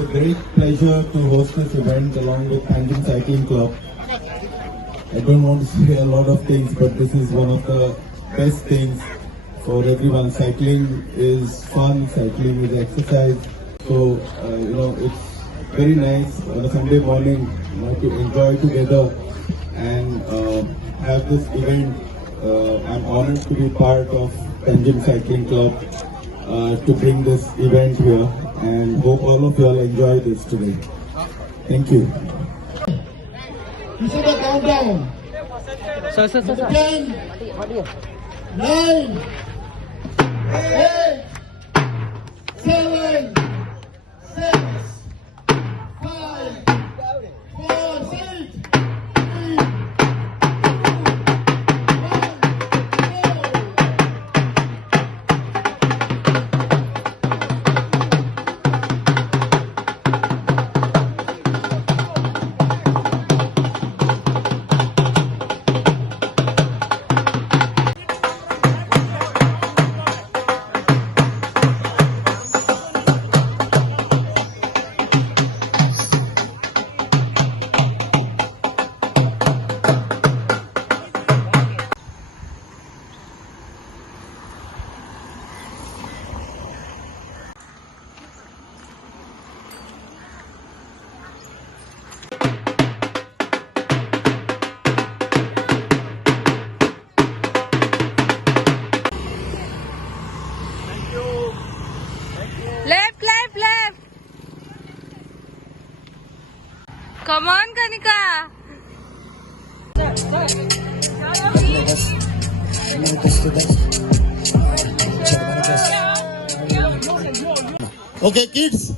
a great pleasure to host this event along with Tangent Cycling Club. I don't want to say a lot of things, but this is one of the best things for everyone. Cycling is fun, cycling is exercise. So, it's very nice on a Sunday morning to enjoy together and have this event. I'm honored to be part of Tangent Cycling Club to bring this event here, and hope all of you all enjoy this today. Thank you. This is the countdown. 10, 9, 8, 7, 6, 5, 4, 6, 3, 2, 1, Left, left, left. Come on, Kanika. Okay, kids.